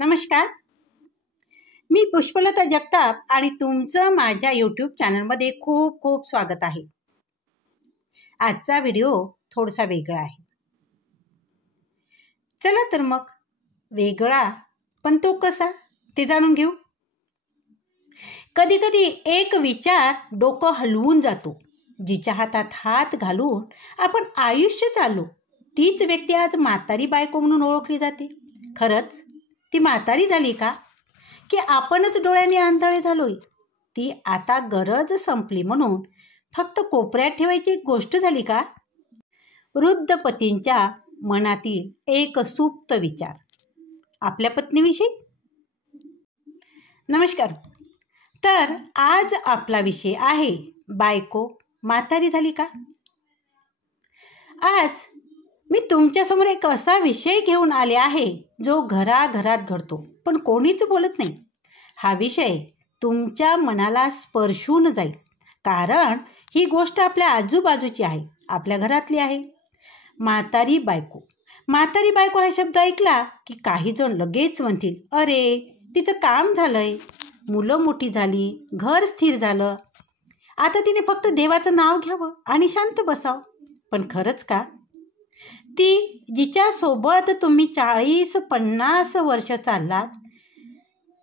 नमस्कार. मी पुष्पलता जगताप आणि तुमचं माझ्या यूट्यूब चॅनलमध्ये खूप खूप स्वागत आहे. आजचा व्हिडिओ थोडासा वेगळा आहे. चला तर मग वेगळा पण तो कसा ते जाणून घेऊ. कधी कधी एक विचार डोकं हलवून जातो. जिच्या हातात हात घालून आपण आयुष्य चाललो तीच व्यक्ती आज म्हातारी बायको म्हणून ओळखली जाते. खरंच ती म्हातारी झाली का, की आपणच डोळ्यांनी आंधळे झालोय? ती आता गरज संपली म्हणून फक्त कोपऱ्यात ठेवायची गोष्ट झाली का? वृद्ध पतींच्या मनातील एक सुप्त विचार आपल्या पत्नीविषयी. नमस्कार. तर आज आपला विषय आहे बायको म्हातारी झाली का. आज मी तुमच्यासमोर एक असा विषय घेऊन आले आहे जो घराघरात घडतो पण कोणीच बोलत नाही. हा विषय तुमच्या मनाला स्पर्शून जाईल, कारण ही गोष्ट आपल्या आजूबाजूची आहे, आपल्या घरातली आहे. म्हातारी बायको. म्हातारी बायको हा शब्द ऐकला की काही जण लगेच म्हणतील, अरे तिचं काम झालंय, मुलं मोठी झाली, घर स्थिर झालं, आता तिने फक्त देवाचं नाव घ्यावं आणि शांत बसावं. पण खरंच का? ती जिच्यासोबत तुम्ही 40-50 वर्ष चाललात,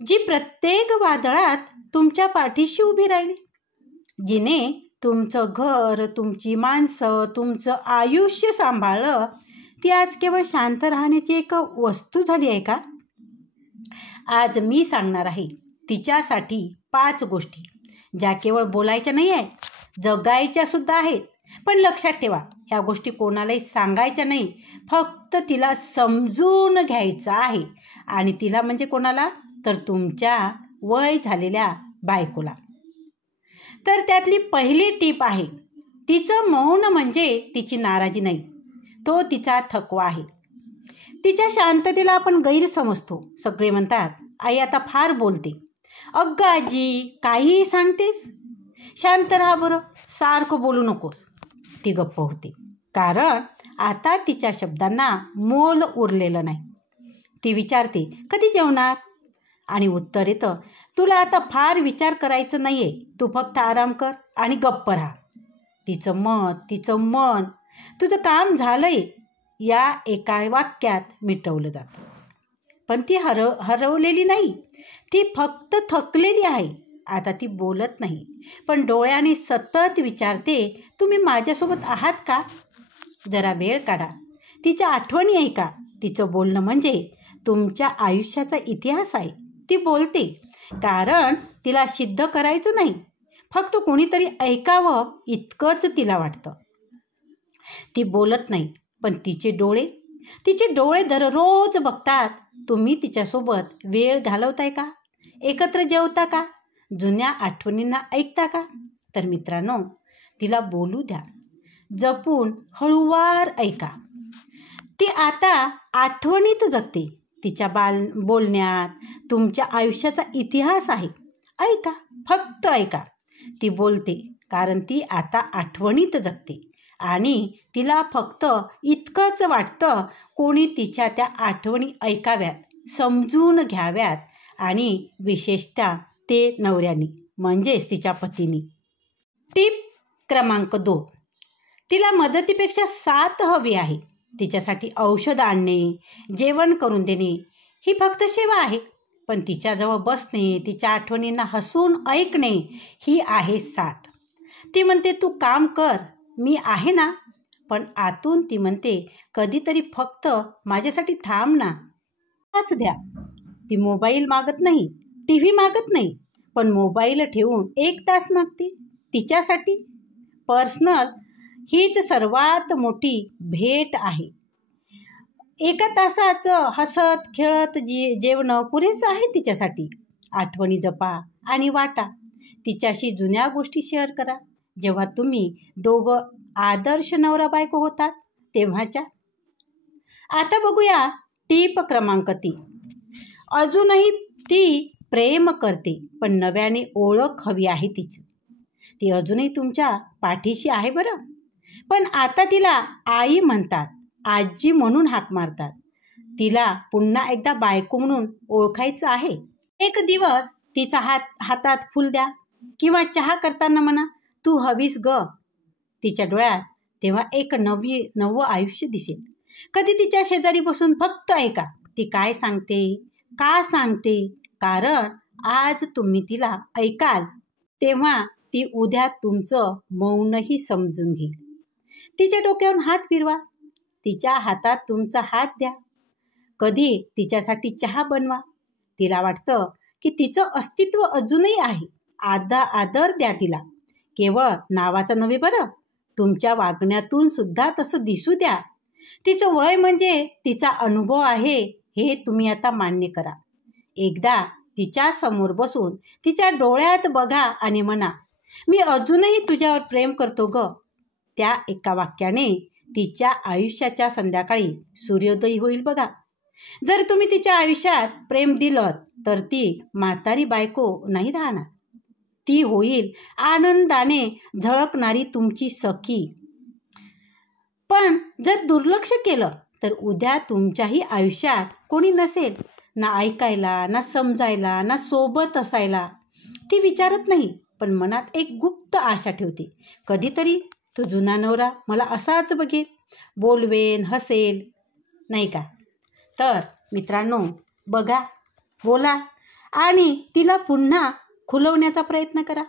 जी प्रत्येक वादळात तुमच्या पाठीशी उभी राहिली, जिने तुमचं घर, तुमची माणसं, तुमचं आयुष्य सांभाळलं, ती आज केवळ शांत राहण्याची एक वस्तू झाली आहे का? आज मी सांगणार आहे तिच्यासाठी 5 गोष्टी ज्या केवळ बोलायच्या नाही आहेत, जगायच्या सुद्धा आहेत. पण लक्षात ठेवा, ह्या गोष्टी कोणालाही सांगायच्या नाही, फक्त तिला समजून घ्यायचं आहे. आणि तिला म्हणजे कोणाला? तर तुमच्या वय झालेल्या बायकोला. तर त्यातली पहिली टीप आहे, तिचं मौन म्हणजे तिची नाराजी नाही, तो तिचा थकवा आहे. तिच्या शांततेला आपण गैर समजतो. सगळे म्हणतात, आई आता फार बोलते. अगं आजी, काहीही सांगतेस, शांत राहा बरं, सारखं बोलू नकोस. ती गप्प होते, कारण आता तिच्या शब्दांना मोल उरलेलं नाही. ती विचारते, कधी जेवणार? आणि उत्तर येतं, तुला आता फार विचार करायचं नाहीये, तू फक्त आराम कर आणि गप्प राहा. तिचं मत, तिचं मन, तुझं काम झालंय या एका वाक्यात मिटवलं जातं. पण ती हरवलेली नाही, ती फक्त थकलेली आहे. आता ती बोलत नाही, पण डोळ्याने सतत विचारते, तुम्ही माझ्यासोबत आहात का? जरा वेळ काढा, तिच्या आठवणी आहे का? तिचं बोलणं म्हणजे तुमच्या आयुष्याचा इतिहास आहे. ती बोलते कारण तिला सिद्ध करायचं नाही, फक्त कोणीतरी ऐकावं इतकंच तिला वाटतं. ती बोलत नाही, पण तिचे डोळे दररोज बघतात. तुम्ही तिच्यासोबत वेळ घालवताय का? एकत्र जेवता का? जुन्या आठवणींना ऐकता का? तर मित्रांनो, तिला बोलू द्या, जपून हळूवार ऐका. ती आता आठवणीत जगते. तिच्या बोलण्यात तुमच्या आयुष्याचा इतिहास आहे. ऐका, फक्त ऐका. ती बोलते कारण ती आता आठवणीत जगते आणि तिला फक्त इतकंच वाटतं, कोणी तिच्या त्या आठवणी ऐकाव्यात, समजून घ्याव्यात, आणि विशेषतः ते नवऱ्यानी, म्हणजेच तिच्या पतीनी. टीप क्रमांक 2, तिला मदतीपेक्षा साथ हवी आहे. तिच्यासाठी औषध आणणे, जेवण करून देणे ही फक्त सेवा आहे, पण तिच्याजवळ बसणे, तिच्या आठवणींना हसून ऐकणे ही आहे साथ. ती म्हणते, तू काम कर, मी आहे ना. पण आतून ती म्हणते, कधीतरी फक्त माझ्यासाठी थांब ना. तास द्या. ती मोबाईल मागत नाही, TV मागत नाही, पण मोबाईल ठेवून 1 तास मागते तिच्यासाठी. पर्सनल हीच सर्वात मोठी भेट आहे. 1 तासाचं हसत खेळत जेवणं पुरेसं आहे तिच्यासाठी. आठवणी जपा आणि वाटा. तिच्याशी जुन्या गोष्टी शेअर करा, जेव्हा तुम्ही दोघं आदर्श नवरा बायको होतात तेव्हाच्या. आता बघूया टीप क्रमांक 3. अजूनही ती प्रेम करते, पण नव्याने ओळख हवी आहे तिची. ती अजूनही तुमच्या पाठीशी आहे बरं, पण आता तिला आई म्हणतात, आजी म्हणून हाक मारतात. तिला पुन्हा एकदा बायको म्हणून ओळखायचं आहे. एक दिवस तिचा हातात फुल द्या किंवा चहा करताना म्हणा, तू हवीस ग. तिच्या डोळ्यात तेव्हा एक नवं आयुष्य दिसेल. कधी तिच्या शेजारी बसून फक्त ऐका ती काय सांगते, का सांगते. कारण आज तुम्ही तिला ऐकाल तेव्हा ती उद्या तुमचं मौनही समजून घेईल. तिच्या डोक्यावरून हात फिरवा, तिच्या हातात तुमचा हात द्या. कधी तिच्यासाठी चहा बनवा. तिला वाटतं की तिचं अस्तित्व अजूनही आहे. आदर द्या तिला. केवळ नावाचं नव्हे बरं, तुमच्या वागण्यातून सुद्धा तसं दिसू द्या. तिचं वय म्हणजे तिचा अनुभव आहे हे तुम्ही आता मान्य करा. एकदा तिच्या समोर बसून तिच्या डोळ्यात बघा आणि म्हणा, मी अजूनही तुझ्यावर प्रेम करतो ग. त्या एका वाक्याने तिच्या आयुष्याच्या संध्याकाळी सूर्योदय होईल बघा. जर तुम्ही तिच्या आयुष्यात प्रेम दिलं तर ती म्हातारी बायको नाही राहणार. ती होईल आनंदाने झळकणारी तुमची सखी. पण जर दुर्लक्ष केलं तर उद्या तुमच्याही आयुष्यात कोणी नसेल, ना ऐकायला, ना समजायला, ना सोबत असायला. ती विचारत नाही, पण मनात एक गुप्त आशा ठेवते. कधीतरी तो जुना नवरा मला असाच बघेल, बोलवेन, हसेल, नाही का? तर मित्रांनो, बघा, बोला आणि तिला पुन्हा खुलवण्याचा प्रयत्न करा.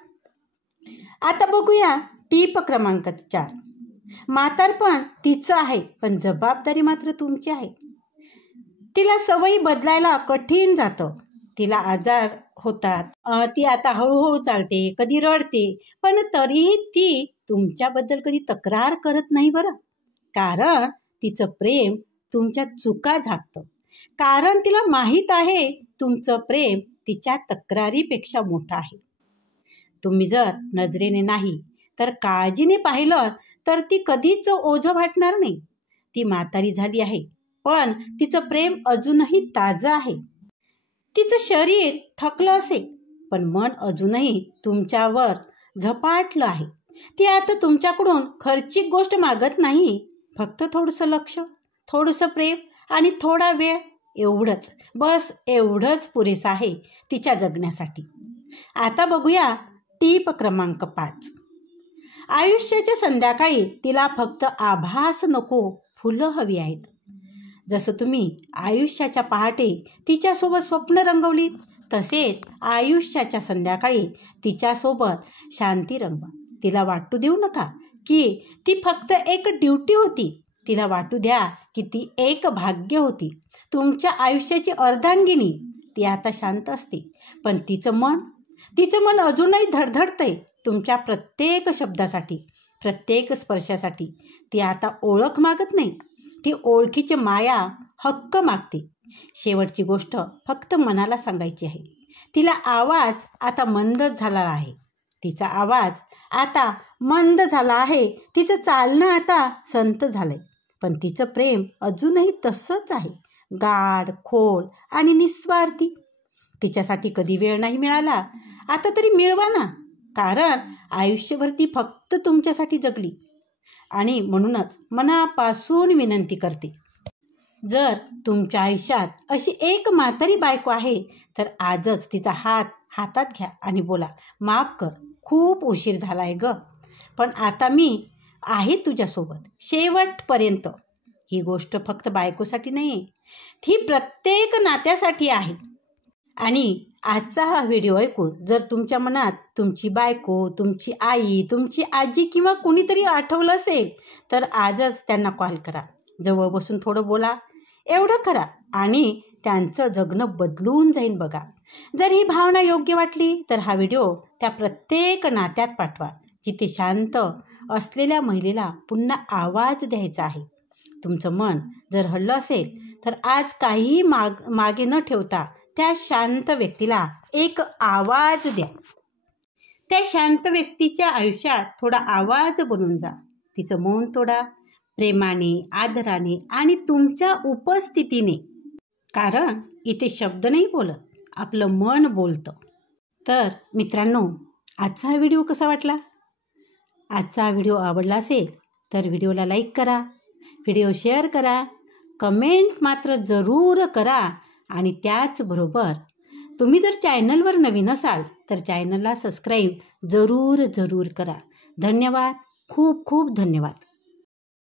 आता बघूया टीप क्रमांक 4. म्हातारपण तिचं आहे, पण जबाबदारी मात्र तुमची आहे. तिला सवयी बदलायला कठीण जातं. तिला आजार होतात. ती आता हळूहळू चालते, कधी रडते, पण तरीही ती तुमच्याबद्दल कधी तक्रार करत नाही बरं. कारण तिचं प्रेम तुमच्या चुका झाकतं. कारण तिला माहीत आहे तुमचं प्रेम तिच्या तक्रारीपेक्षा मोठं आहे. तुम्ही जर नजरेने नाही तर काळजीने पाहिलं तर ती कधीच ओझं वाटणार नाही. ती म्हातारी झाली आहे, पण तिचं प्रेम अजूनही ताजं आहे. तिचं शरीर थकलं असेल, पण मन अजूनही तुमच्यावर झपाटलं आहे. ती आता तुमच्याकडून खर्चिक गोष्ट मागत नाही. फक्त थोडंसं लक्ष, थोडंसं प्रेम आणि थोडा वेळ, एवढंच, बस एवढंच पुरेसं आहे तिच्या जगण्यासाठी. आता बघूया टीप क्रमांक 5. आयुष्याच्या संध्याकाळी तिला फक्त आभास नको, फुलं हवी आहेत. जसं तुम्ही आयुष्याच्या पहाटे तिच्यासोबत स्वप्न रंगवली, तसेच आयुष्याच्या संध्याकाळी तिच्यासोबत शांती रंगवा. तिला वाटू देऊ नका की ती फक्त एक ड्युटी होती. तिला वाटू द्या की ती एक भाग्य होती, तुमच्या आयुष्याची अर्धांगिनी. ती आता शांत असते, पण तिचं मन अजूनही धडधडतंय तुमच्या प्रत्येक शब्दासाठी, प्रत्येक स्पर्शासाठी. ती आता ओळख मागत नाही, ती ओळखीची माया, हक्क मागते. शेवटची गोष्ट फक्त मनाला सांगायची आहे. तिला आवाज आता मंद झाला आहे. तिचा आवाज आता मंद झाला आहे. तिचं चालणं आता संत झालंय, पण तिचं प्रेम अजूनही तसंच आहे, गाढ, खोल आणि निस्वार्थी. तिच्यासाठी कधी वेळ नाही मिळाला, आता तरी मिळवा ना. कारण आयुष्यभर ती फक्त तुमच्यासाठी जगली. आणि म्हणूनच मनापासून विनंती करते, जर तुमच्या आयुष्यात अशी एक म्हातारी बायको आहे तर आजच तिचा हातात घ्या आणि बोला, माफ कर, खूप उशीर झालाय ग, पण आता मी आहे तुझ्यासोबत शेवटपर्यंत. ही गोष्ट फक्त बायकोसाठी नाही, ती प्रत्येक नात्यासाठी आहे. आणि आजचा हा व्हिडिओ ऐकून जर तुमच्या मनात तुमची बायको, तुमची आई, तुमची आजी किंवा कुणीतरी आठवलं असेल तर आजच त्यांना कॉल करा, जवळ बसून थोडं बोला, एवढं करा आणि त्यांचं जगणं बदलून जाईल बघा. जर ही भावना योग्य वाटली तर हा व्हिडिओ त्या प्रत्येक नात्यात पाठवा जिथे शांत असलेल्या महिलेला पुन्हा आवाज द्यायचा आहे. तुमचं मन जर हललं असेल तर आज काहीही मागे न ठेवता त्या शांत व्यक्तीला एक आवाज द्या. त्या शांत व्यक्तीच्या आयुष्यात थोडा आवाज बनून जा. तिचं मौन तोडा, प्रेमाने, आदराने आणि तुमच्या उपस्थितीने. कारण इथे शब्द नाही बोलत, आपलं मन बोलतं. तर मित्रांनो, आजचा हा व्हिडिओ कसा वाटला? आजचा हा व्हिडिओ आवडला असेल तर व्हिडिओला लाईक करा, व्हिडिओ शेअर करा, कमेंट मात्र जरूर करा. आणि त्याचबरोबर तुम्ही जर चॅनलवर नवीन असाल तर चॅनलला सबस्क्राईब जरूर करा. धन्यवाद. खूप खूप धन्यवाद.